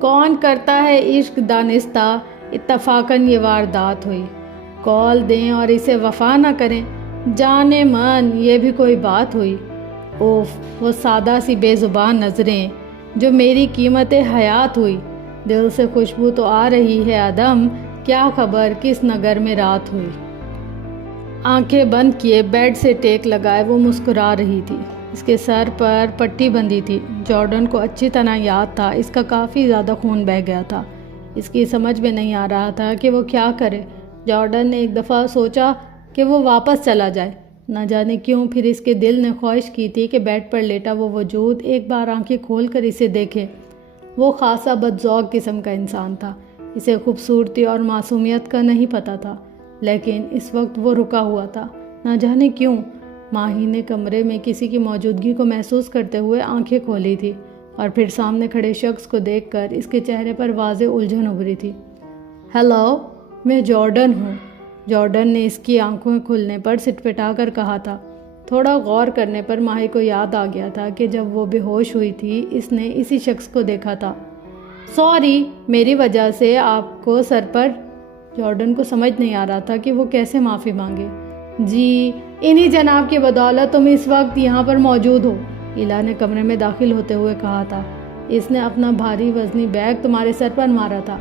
کون کرتا ہے عشق دانستہ، اتفاقاً یہ واردات ہوئی۔ کال دیں اور اسے وفا نہ کریں، جانے من یہ بھی کوئی بات ہوئی۔ اوف، وہ سادہ سی بے زبان نظریں جو میری قیمت حیات ہوئی۔ دل سے خوشبو تو آ رہی ہے عدم، کیا خبر کس نگر میں رات ہوئی۔ آنکھیں بند کیے بیڈ سے ٹیک لگائے وہ مسکرا رہی تھی۔ اس کے سر پر پٹی بندھی تھی۔ جارڈن کو اچھی طرح یاد تھا اس کا کافی زیادہ خون بہہ گیا تھا۔ اس کی سمجھ میں نہیں آ رہا تھا کہ وہ کیا کرے۔ جارڈن نے ایک دفعہ سوچا کہ وہ واپس چلا جائے۔ نہ جانے کیوں پھر اس کے دل نے خواہش کی تھی کہ بیڈ پر لیٹا وہ وجود ایک بار آنکھیں کھول کر اسے دیکھے۔ وہ خاصا بدذوق قسم کا انسان تھا۔ اسے خوبصورتی اور معصومیت کا نہیں پتہ تھا، لیکن اس وقت وہ رکا ہوا تھا۔ نہ جانے کیوں ماہی نے کمرے میں کسی کی موجودگی کو محسوس کرتے ہوئے آنکھیں کھولی تھی، اور پھر سامنے کھڑے شخص کو دیکھ کر اس کے چہرے پر واضح الجھن ابھری تھی۔ ہیلو، میں جارڈن ہوں، جارڈن نے اس کی آنکھوں کھلنے پر سٹپٹا کر کہا تھا۔ تھوڑا غور کرنے پر ماہی کو یاد آ گیا تھا کہ جب وہ بے ہوش ہوئی تھی اس نے اسی شخص کو دیکھا تھا۔ سوری، میری وجہ سے آپ کو سر پر۔ جارڈن کو سمجھ نہیں آ رہا تھا کہ وہ کیسے معافی مانگے۔ جی، انہی جناب کی بدولت تم اس وقت یہاں پر موجود ہو، ایلا نے کمرے میں داخل ہوتے ہوئے کہا تھا۔ اس نے اپنا بھاری وزنی بیگ تمہارے سر پر مارا تھا۔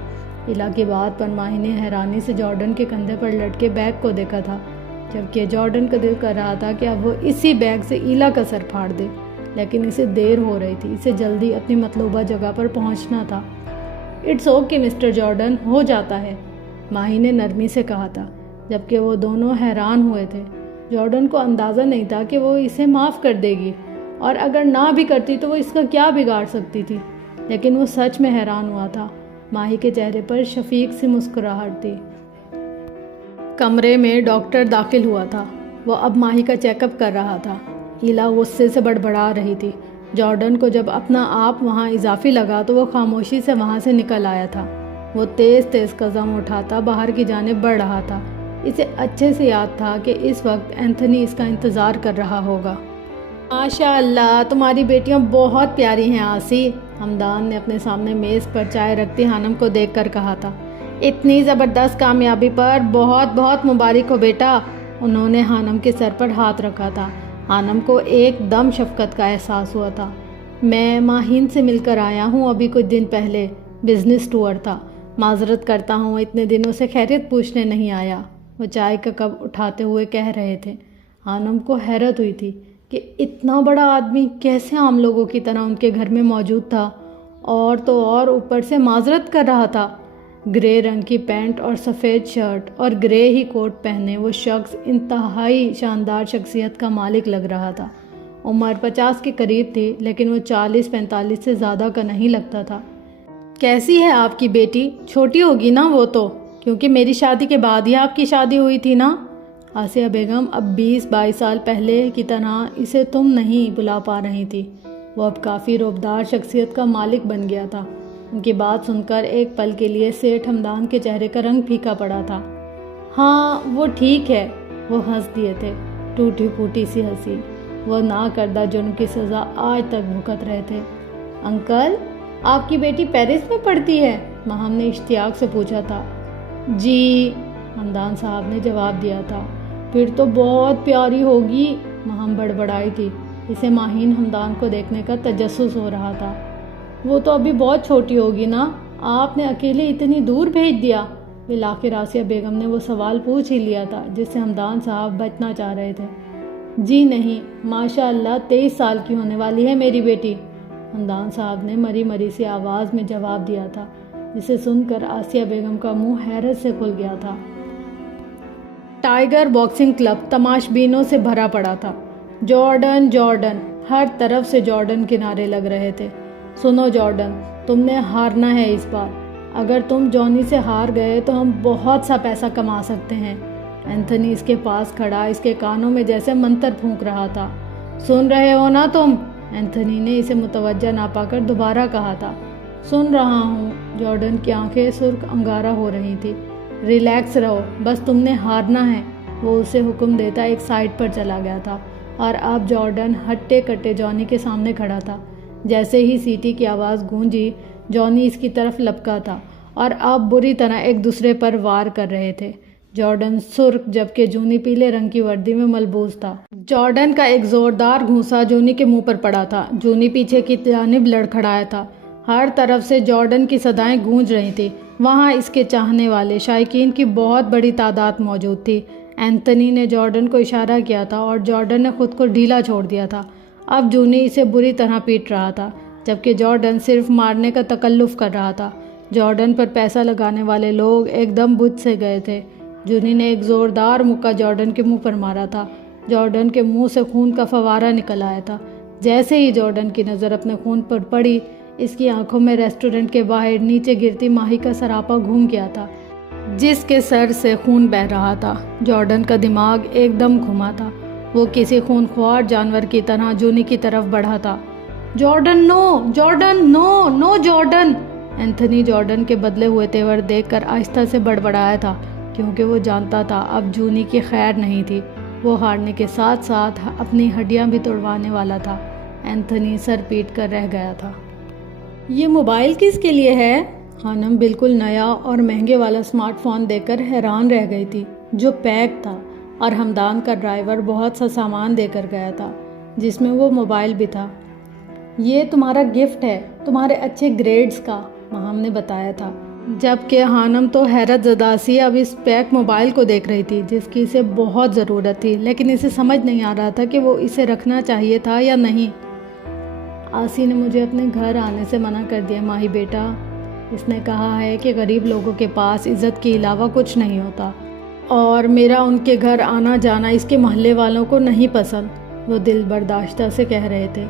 ایلا کی بات پر ماہی نے حیرانی سے جارڈن کے کندھے پر لٹکے بیگ کو دیکھا تھا، جبکہ جارڈن کا دل کر رہا تھا کہ اب وہ اسی بیگ سے ایلا کا سر پھاڑ دے، لیکن اسے دیر ہو رہی تھی، اسے جلدی اپنی مطلوبہ جگہ پر پہنچنا تھا۔ اٹس اوکے مسٹر جارڈن، ہو جاتا ہے، ماہی نے نرمی سے کہا تھا، جبکہ وہ دونوں حیران ہوئے تھے۔ جارڈن کو اندازہ نہیں تھا کہ وہ اسے معاف کر دے گی، اور اگر نہ بھی کرتی تو وہ اس کا کیا بگاڑ سکتی تھی، لیکن وہ سچ میں حیران ہوا تھا۔ ماہی کے چہرے پر شفیق سی مسکراہٹ تھی۔ کمرے میں ڈاکٹر داخل ہوا تھا، وہ اب ماہی کا چیک اپ کر رہا تھا۔ ایلا غصے سے بڑبڑا رہی تھی۔ جارڈن کو جب اپنا آپ وہاں اضافی لگا تو وہ خاموشی سے وہاں سے نکل آیا تھا۔ وہ تیز تیز قدم اٹھاتا باہر کی جانب بڑھ رہا تھا۔ اسے اچھے سے یاد تھا کہ اس وقت اینتھنی اس کا انتظار کر رہا ہوگا۔ ماشاء اللہ، تمہاری بیٹیاں بہت پیاری ہیں آسی، حمدان نے اپنے سامنے میز پر چائے رکھتی ہانم کو دیکھ کر کہا تھا۔ اتنی زبردست کامیابی پر بہت بہت مبارک ہو بیٹا۔ انہوں نے ہانم کے سر پر ہاتھ رکھا تھا۔ ہانم کو ایک دم شفقت کا احساس ہوا تھا۔ میں ماہین سے مل کر آیا ہوں ابھی کچھ دن پہلے، بزنس ٹور تھا، معذرت کرتا ہوں اتنے دنوں سے خیریت پوچھنے نہیں آیا، وہ چائے کا کپ اٹھاتے ہوئے کہہ رہے تھے۔ ہانم کو حیرت ہوئی تھی کہ اتنا بڑا آدمی کیسے عام لوگوں کی طرح ان کے گھر میں موجود تھا، اور تو اور اوپر سے معذرت کر رہا تھا۔ گرے رنگ کی پینٹ اور سفید شرٹ اور گرے ہی کوٹ پہنے وہ شخص انتہائی شاندار شخصیت کا مالک لگ رہا تھا۔ عمر 50 کے قریب تھی، لیکن وہ 40-45 سے زیادہ کا نہیں لگتا تھا۔ کیسی ہے آپ کی بیٹی؟ چھوٹی ہوگی نا وہ تو، کیونکہ میری شادی کے بعد ہی آپ کی شادی ہوئی تھی نا۔ آسیہ بیگم اب 20-22 سال پہلے کی طرح اسے تم نہیں بلا پا رہی تھی۔ وہ اب کافی رعبدار شخصیت کا مالک بن گیا تھا۔ ان کی بات سن کر ایک پل کے لیے سیٹھ حمدان کے چہرے کا رنگ پھیکا پڑا تھا۔ ہاں وہ ٹھیک ہے، وہ ہنس دیے تھے، ٹوٹی پھوٹی سی ہنسی۔ وہ نہ کردہ جرم کی سزا آج تک بھگت رہے تھے۔ انکل، آپ کی بیٹی پیرس میں پڑھتی ہے؟ مہم نے اشتیاق سے پوچھا تھا۔ جی، حمدان صاحب نے جواب دیا تھا۔ پھر تو بہت پیاری ہوگی، مہم بڑبڑائی تھی۔ اسے ماہین حمدان کو دیکھنے کا تجسس ہو رہا تھا۔ وہ تو ابھی بہت چھوٹی ہوگی نا، آپ نے اکیلے اتنی دور بھیج دیا؟ بالآخر آسیہ بیگم نے وہ سوال پوچھ ہی لیا تھا جس سے حمدان صاحب بچنا چاہ رہے تھے۔ جی نہیں، ماشاء اللہ 23 سال کی ہونے والی ہے میری بیٹی، حمدان صاحب نے مری مری سی آواز میں جواب دیا تھا، جسے سن کر آسیہ بیگم کا منہ حیرت سے کھل گیا تھا۔ ٹائیگر باکسنگ کلب تماش بینوں سے بھرا پڑا تھا۔ جارڈن جارڈن، ہر طرف سے جارڈن کے نعرے لگ رہے تھے۔ سنو جارڈن، تم نے ہارنا ہے اس بار۔ اگر تم جونی سے ہار گئے تو ہم بہت سا پیسہ کما سکتے ہیں۔ اینتھنی اس کے پاس کھڑا اس کے کانوں میں جیسے منتر پھونک رہا تھا۔ سن رہے ہو نا تم؟ اینتھنی نے اسے متوجہ نہ پا کر دوبارہ کہا تھا۔ سن رہا ہوں، جارڈن کی آنکھیں سرخ انگارہ ہو رہی تھی۔ ریلیکس رہو، بس تم نے ہارنا ہے، وہ اسے حکم دیتا ایک سائڈ پر چلا گیا تھا، اور اب جارڈن ہٹے کٹے جونی کے سامنے کھڑا تھا۔ جیسے ہی سیٹی کی آواز گونجی، جونی اس کی طرف لپکا تھا اور اب بری طرح ایک دوسرے پر وار کر رہے تھے۔ جارڈن سرخ جبکہ جونی پیلے رنگ کی وردی میں ملبوس تھا۔ جارڈن کا ایک زوردار گھونسا جونی کے منہ پر پڑا تھا۔ جونی پیچھے کی جانب لڑکھڑایا تھا۔ ہر طرف سے جارڈن کی صدائیں گونج رہی تھیں۔ وہاں اس کے چاہنے والے شائقین کی بہت بڑی تعداد موجود تھی۔ اینتھنی نے جارڈن کو اشارہ کیا تھا اور جارڈن نے خود کو ڈھیلا چھوڑ دیا تھا۔ اب جونی اسے بری طرح پیٹ رہا تھا جبکہ جارڈن صرف مارنے کا تکلف کر رہا تھا۔ جارڈن پر پیسہ لگانے والے لوگ ایک دم بجھ سے گئے تھے۔ جونی نے ایک زوردار مکہ جارڈن کے منہ پر مارا تھا۔ جارڈن کے منہ سے خون کا فوارہ نکل آیا تھا۔ جیسے ہی جارڈن کی نظر اپنے خون پر پڑی، اس کی آنکھوں میں ریسٹورنٹ کے باہر نیچے گرتی ماہی کا سراپا گھوم گیا تھا جس کے سر سے خون بہہ رہا تھا۔ جارڈن کا دماغ ایک دم گھما تھا۔ وہ کسی خونخوار جانور کی طرح جونی کی طرف بڑھا تھا۔ جارڈن نو، جارڈن نو، نو جارڈن! اینتھنی جارڈن کے بدلے ہوئے تیور دیکھ کر آہستہ سے بڑبڑایا تھا کیونکہ وہ جانتا تھا اب جونی کی خیر نہیں تھی۔ وہ ہارنے کے ساتھ ساتھ اپنی ہڈیاں بھی توڑوانے والا تھا۔ اینتھنی سر پیٹ کر رہ گیا تھا۔ یہ موبائل کس کے لیے ہے؟ خانم بالکل نیا اور مہنگے والا اسمارٹ فون دیکھ کر حیران رہ گئی تھی جو پیک تھا، اور ہمدان کا ڈرائیور بہت سا سامان دے کر گیا تھا جس میں وہ موبائل بھی تھا۔ یہ تمہارا گفٹ ہے، تمہارے اچھے گریڈز کا، مہام نے بتایا تھا، جبکہ خانم تو حیرت زدہ سی اب اس پیک موبائل کو دیکھ رہی تھی جس کی اسے بہت ضرورت تھی، لیکن اسے سمجھ نہیں آ رہا تھا کہ وہ اسے رکھنا چاہیے تھا یا نہیں۔ آسی نے مجھے اپنے گھر آنے سے منع کر دیا ماہی بیٹا۔ اس نے کہا ہے کہ غریب لوگوں کے پاس عزت کے علاوہ کچھ نہیں ہوتا، اور میرا ان کے گھر آنا جانا اس کے محلے والوں کو نہیں پسند، وہ دل برداشتہ سے کہہ رہے تھے۔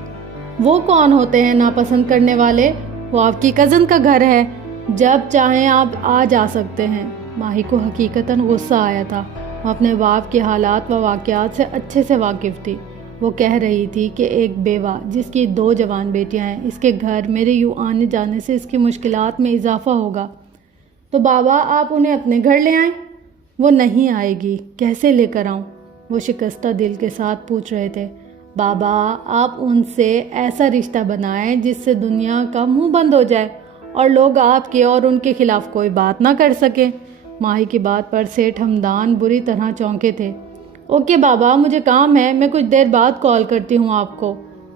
وہ کون ہوتے ہیں ناپسند کرنے والے؟ وہ آپ کی کزن کا گھر ہے، جب چاہیں آپ آ جا سکتے ہیں۔ ماہی کو حقیقتاً غصہ آیا تھا۔ وہ اپنے باپ کے حالات و واقعات سے اچھے سے واقف تھی۔ وہ کہہ رہی تھی کہ ایک بیوہ جس کی 2 جوان بیٹیاں ہیں، اس کے گھر میرے یوں آنے جانے سے اس کی مشکلات میں اضافہ ہوگا۔ تو بابا آپ انہیں اپنے گھر لے آئیں۔ وہ نہیں آئے گی، کیسے لے کر آؤں؟ وہ شکستہ دل کے ساتھ پوچھ رہے تھے۔ بابا آپ ان سے ایسا رشتہ بنائیں جس سے دنیا کا منہ بند ہو جائے اور لوگ آپ کے اور ان کے خلاف کوئی بات نہ کر سکیں۔ ماہی کی بات پر سیٹھ ہمدان بری طرح چونکے تھے۔ اوکے بابا مجھے کام ہے، میں کچھ دیر بعد کال کرتی ہوں آپ کو۔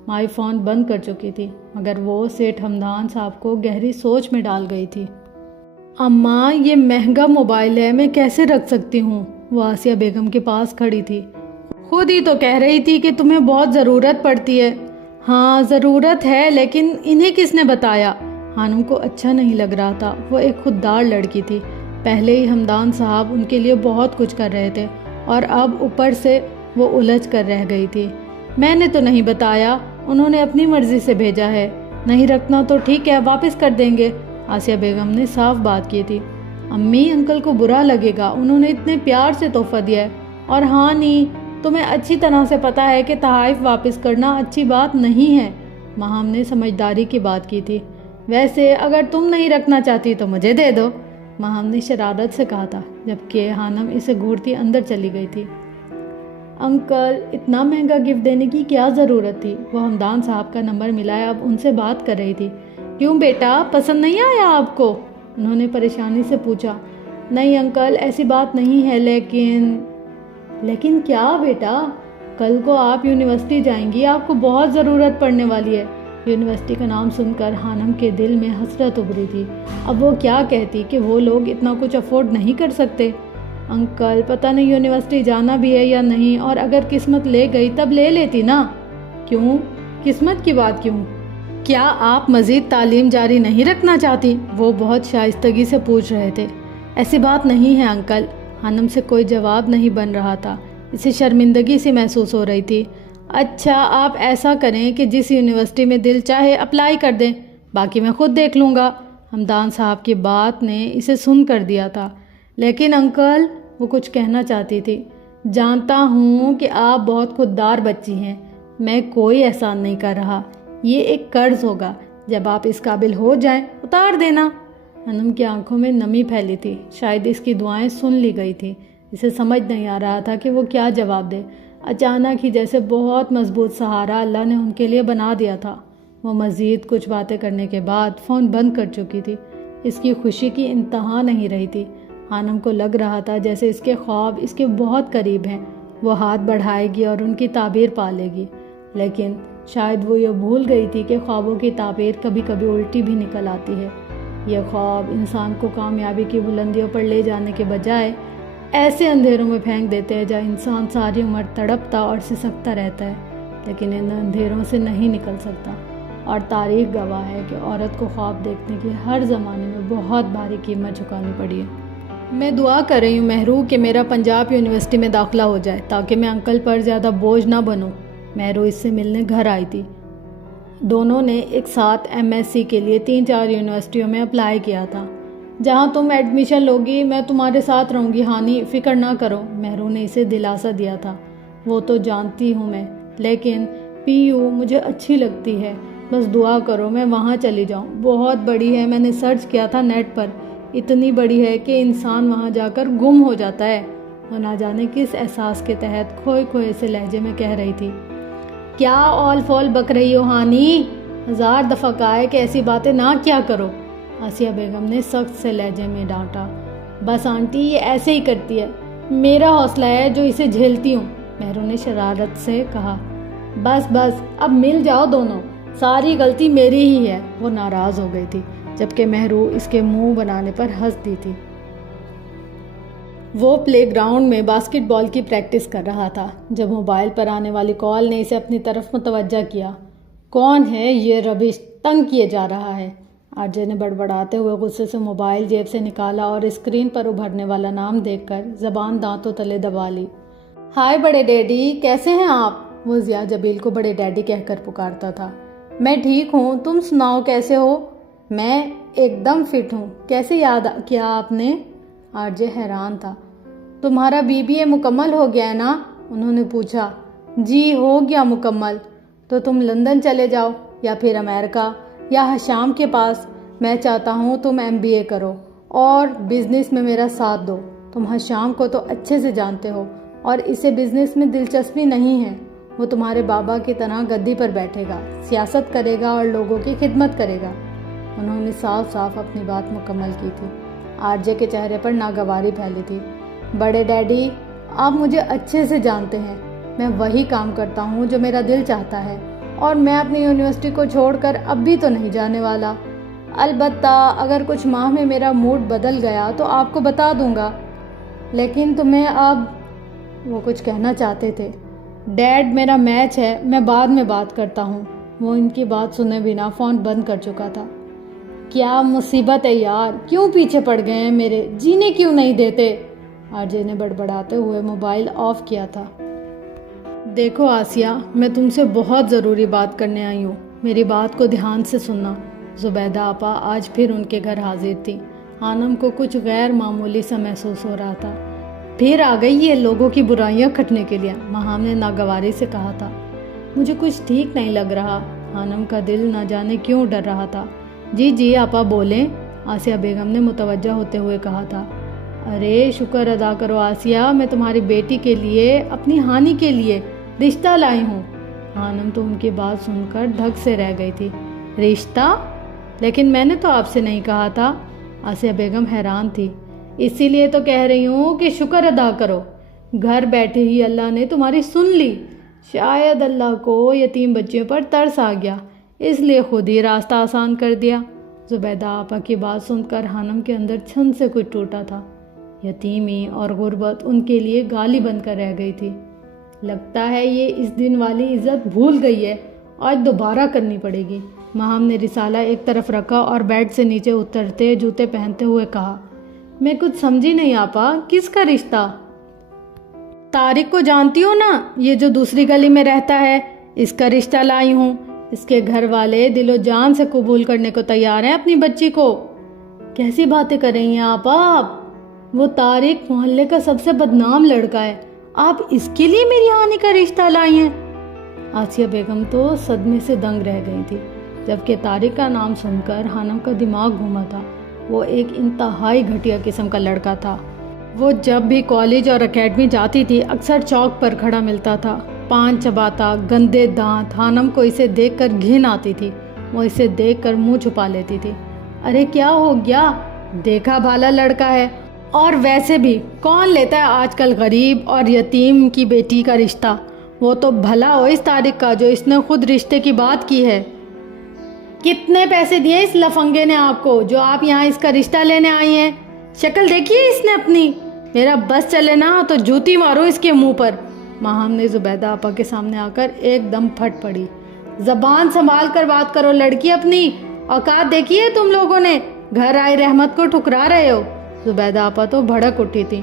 ماہی فون بند کر چکی تھی مگر وہ سیٹھ ہمدان صاحب کو گہری سوچ میں ڈال گئی تھی۔ اماں یہ مہنگا موبائل ہے، میں کیسے رکھ سکتی ہوں؟ وہ آسیہ بیگم کے پاس کھڑی تھی۔ خود ہی تو کہہ رہی تھی کہ تمہیں بہت ضرورت پڑتی ہے۔ ہاں ضرورت ہے، لیکن انہیں کس نے بتایا؟ خانم کو اچھا نہیں لگ رہا تھا۔ وہ ایک خوددار لڑکی تھی۔ پہلے ہی ہمدان صاحب ان کے لیے بہت کچھ کر رہے تھے اور اب اوپر سے وہ الجھ کر رہ گئی تھی۔ میں نے تو نہیں بتایا، انہوں نے اپنی مرضی سے بھیجا ہے۔ نہیں رکھنا تو ٹھیک ہے، واپس کر دیں گے۔ آسیہ بیگم نے صاف بات کی تھی۔ امی انکل کو برا لگے گا، انہوں نے اتنے پیار سے تحفہ دیا ہے۔ اور ہاں نہیں، تمہیں اچھی طرح سے پتا ہے کہ تحائف واپس کرنا اچھی بات نہیں ہے۔ مہام نے سمجھداری کی بات کی تھی۔ ویسے اگر تم نہیں رکھنا چاہتی تو مجھے دے دو، مہام نے شرارت سے کہا تھا، جبکہ خانم اسے گھورتی اندر چلی گئی تھی۔ انکل اتنا مہنگا گفٹ دینے کی کیا ضرورت تھی؟ وہ ہمدان صاحب کا نمبر ملا ہے، اب ان سے بات کر رہی تھی۔ کیوں بیٹا پسند نہیں آیا آپ کو؟ انہوں نے پریشانی سے پوچھا۔ نہیں انکل ایسی بات نہیں ہے، لیکن کیا بیٹا؟ کل کو آپ یونیورسٹی جائیں گی، آپ کو بہت ضرورت پڑنے والی ہے۔ یونیورسٹی کا نام سن کر خانم کے دل میں حسرت ابھری تھی۔ اب وہ کیا کہتی کہ وہ لوگ اتنا کچھ افورڈ نہیں کر سکتے۔ انکل پتہ نہیں یونیورسٹی جانا بھی ہے یا نہیں، اور اگر قسمت لے گئی تب لے لیتی نا۔ کیوں؟ قسمت کی بات کیوں؟ کیا آپ مزید تعلیم جاری نہیں رکھنا چاہتی؟ وہ بہت شائستگی سے پوچھ رہے تھے۔ ایسی بات نہیں ہے انکل۔ خانم سے کوئی جواب نہیں بن رہا تھا، اسے شرمندگی سی محسوس ہو رہی تھی۔ اچھا آپ ایسا کریں کہ جس یونیورسٹی میں دل چاہے اپلائی کر دیں، باقی میں خود دیکھ لوں گا۔ ہمدان صاحب کی بات نے اسے سن کر دیا تھا۔ لیکن انکل، وہ کچھ کہنا چاہتی تھی۔ جانتا ہوں کہ آپ بہت خوددار بچی ہیں، میں کوئی احسان نہیں کر رہا، یہ ایک قرض ہوگا، جب آپ اس قابل ہو جائیں اتار دینا۔ خانم کی آنکھوں میں نمی پھیلی تھی، شاید اس کی دعائیں سن لی گئی تھی۔ اسے سمجھ نہیں آ رہا تھا کہ وہ کیا جواب دے۔ اچانک ہی جیسے بہت مضبوط سہارا اللہ نے ان کے لیے بنا دیا تھا۔ وہ مزید کچھ باتیں کرنے کے بعد فون بند کر چکی تھی۔ اس کی خوشی کی انتہا نہیں رہی تھی۔ خانم کو لگ رہا تھا جیسے اس کے خواب اس کے بہت قریب ہیں، وہ ہاتھ بڑھائے گی اور ان کی تعبیر پا لے گی، لیکن شاید وہ یہ بھول گئی تھی کہ خوابوں کی تعبیر کبھی کبھی الٹی بھی نکل آتی ہے۔ یہ خواب انسان کو کامیابی کی بلندیوں پر لے جانے کے بجائے ایسے اندھیروں میں پھینک دیتے ہیں جہاں انسان ساری عمر تڑپتا اور سسکتا رہتا ہے، لیکن ان اندھیروں سے نہیں نکل سکتا۔ اور تاریخ گواہ ہے کہ عورت کو خواب دیکھنے کی ہر زمانے میں بہت بھاری قیمت چکانی پڑی ہے۔ میں دعا کر رہی ہوں مہرو کہ میرا پنجاب یونیورسٹی میں داخلہ ہو جائے تاکہ میں انکل پر زیادہ بوجھ نہ بنوں۔ مہرو اس سے ملنے گھر آئی تھی۔ دونوں نے ایک ساتھ MSc کے لیے 3-4 یونیورسٹیوں میں اپلائی کیا تھا۔ جہاں تم ایڈمیشن لوگی میں تمہارے ساتھ رہوں گی ہانی، فکر نہ کرو، مہرو نے اسے دلاسا دیا تھا۔ وہ تو جانتی ہوں میں، لیکن PU مجھے اچھی لگتی ہے، بس دعا کرو میں وہاں چلی جاؤں۔ بہت بڑی ہے، میں نے سرچ کیا تھا نیٹ پر، اتنی بڑی ہے کہ انسان وہاں جا کر گم ہو جاتا ہے۔ وہ نہ جانے کس احساس کے تحت کھوئے کھوئے سے لہجے میں کہہ رہی تھی۔ کیا اول فول بک رہی ہو ہانی؟ 1000 دفعہ کہا ہے کہ ایسی باتیں نہ کیا کرو، آسیہ بیگم نے سخت سے لہجے میں ڈانٹا۔ بس آنٹی یہ ایسے ہی کرتی ہے، میرا حوصلہ ہے جو اسے جھیلتی ہوں، مہرو نے شرارت سے کہا۔ بس بس اب مل جاؤ دونوں، ساری غلطی میری ہی ہے، وہ ناراض ہو گئی تھی، جبکہ مہرو اس کے منہ بنانے پر ہنس دی تھی۔ وہ پلے گراؤنڈ میں باسکٹ بال کی پریکٹس کر رہا تھا جب موبائل پر آنے والی کال نے اسے اپنی طرف متوجہ کیا۔ کون ہے یہ ربش، تنگ کیے جا رہا ہے، RJ نے بڑبڑاتے ہوئے غصے سے موبائل جیب سے نکالا اور اسکرین پر ابھرنے والا نام دیکھ کر زبان دانتوں تلے دبا لی۔ ہائے بڑے ڈیڈی، کیسے ہیں آپ؟ وہ ضیاء جبیل کو بڑے ڈیڈی کہہ کر پکارتا تھا۔ میں ٹھیک ہوں، تم سناؤ کیسے ہو؟ میں ایک دم فٹ ہوں، کیسے یاد کیا آپ نے؟ RJ حیران تھا۔ تمہارا BBA مکمل ہو گیا ہے نا؟ انہوں نے پوچھا۔ جی ہو گیا مکمل۔ تو تم لندن چلے جاؤ یا پھر امریکہ یا حشام کے پاس، میں چاہتا ہوں تم MBA کرو اور بزنس میں میرا ساتھ دو۔ تم حشام کو تو اچھے سے جانتے ہو اور اسے بزنس میں دلچسپی نہیں ہے، وہ تمہارے بابا کی طرح گدی پر بیٹھے گا، سیاست کرے گا اور لوگوں کی خدمت کرے گا۔ انہوں نے صاف صاف اپنی بات مکمل کی تھی۔ RJ کے چہرے پر ناگواری پھیلی تھی۔ بڑے ڈیڈی، آپ مجھے اچھے سے جانتے ہیں، میں وہی کام کرتا ہوں جو میرا دل چاہتا ہے اور میں اپنی یونیورسٹی کو چھوڑ کر اب بھی تو نہیں جانے والا۔ البتہ اگر کچھ ماہ میں میرا موڈ بدل گیا تو آپ کو بتا دوں گا، لیکن تمہیں اب… وہ کچھ کہنا چاہتے تھے۔ ڈیڈ میرا میچ ہے، میں بعد میں بات کرتا ہوں۔ وہ ان کی بات سنے بنا فون بند کر چکا تھا۔ کیا مصیبت ہے یار، کیوں پیچھے پڑ گئے ہیں میرے، جینے کیوں نہیں دیتے؟ RJ نے بڑبڑاتے ہوئے موبائل آف کیا تھا۔ دیکھو آسیہ، میں تم سے بہت ضروری بات کرنے آئی ہوں، میری بات کو دھیان سے سننا۔ زبیدہ آپا آج پھر ان کے گھر حاضر تھی۔ خانم کو کچھ غیر معمولی سا محسوس ہو رہا تھا۔ پھر آ گئی یہ لوگوں کی برائیاں کھٹنے کے لیے، مہام نے ناگواری سے کہا تھا۔ مجھے کچھ ٹھیک نہیں لگ رہا، خانم کا دل نہ جانے کیوں ڈر رہا تھا۔ جی جی آپا بولیں، آسیہ بیگم نے متوجہ ہوتے ہوئے کہا تھا۔ ارے شکر ادا کرو آسیہ، میں تمہاری بیٹی کے لیے، اپنی ہانی کے لیے رشتہ لائی ہوں۔ خانم تو ان کی بات سن کر دھک سے رہ گئی تھی۔ رشتہ؟ لیکن میں نے تو آپ سے نہیں کہا تھا، آسیہ بیگم حیران تھی۔ اسی لیے تو کہہ رہی ہوں کہ شکر ادا کرو، گھر بیٹھے ہی اللہ نے تمہاری سن لی۔ شاید اللہ کو یتیم بچیوں پر ترس آ گیا، اس لیے خود ہی راستہ آسان کر دیا۔ زبیدہ آپا کی بات سن کر خانم کے اندر چھن سے کچھ ٹوٹا تھا۔ یتیمی اور غربت ان کے لیے گالی بن کر رہ گئی تھی۔ لگتا ہے یہ اس دن والی عزت بھول گئی ہے، آج دوبارہ کرنی پڑے گی۔ مہام نے رسالہ ایک طرف رکھا اور بیڈ سے نیچے اترتے جوتے پہنتے ہوئے کہا۔ میں کچھ سمجھی نہیں آپا، کس کا رشتہ؟ طارق کو جانتی ہو نا، یہ جو دوسری گلی میں رہتا ہے، اس کا رشتہ لائی ہوں۔ اس کے گھر والے دل و جان سے قبول کرنے کو تیار ہیں اپنی بچی کو۔ کیسی باتیں کر رہی ہیں آپا آپ؟ وہ طارق محلے کا سب سے بدنام لڑکا ہے، آپ اس کے لیے میری ہانی کا رشتہ لائی ہیں؟ آسیہ بیگم تو صدمے سے دنگ رہ گئی تھی، جبکہ طارق کا نام سن کر خانم کا دماغ گھوما تھا۔ وہ ایک انتہائی گھٹیا قسم کا لڑکا تھا۔ وہ جب بھی کالج اور اکیڈمی جاتی تھی اکثر چوک پر کھڑا ملتا تھا، پان چباتا، گندے دانت۔ خانم کو اسے دیکھ کر گھن آتی تھی۔ وہ اسے دیکھ کر منہ چھپا لیتی تھی۔ ارے کیا ہو گیا؟ دیکھا بھالا لڑکا ہے، اور ویسے بھی کون لیتا ہے آج کل غریب اور یتیم کی بیٹی کا رشتہ؟ وہ تو بھلا ہو اس طارق کا جو اس نے خود رشتے کی بات کی ہے۔ کتنے پیسے دیے اس لفنگے نے آپ کو جو آپ یہاں اس کا رشتہ لینے آئی ہیں؟ شکل دیکھیے اس نے اپنی، میرا بس چلے نا تو جوتی مارو اس کے منہ پر۔ ماہم نے زبیدہ آپا کے سامنے آ کر ایک دم پھٹ پڑی۔ زبان سنبھال کر بات کرو لڑکی، اپنی اوقات دیکھی ہے تم لوگوں نے؟ گھر آئی رحمت کو ٹھکرا رہے ہو۔ زبیدہ آپا تو بھڑک اٹھی تھی۔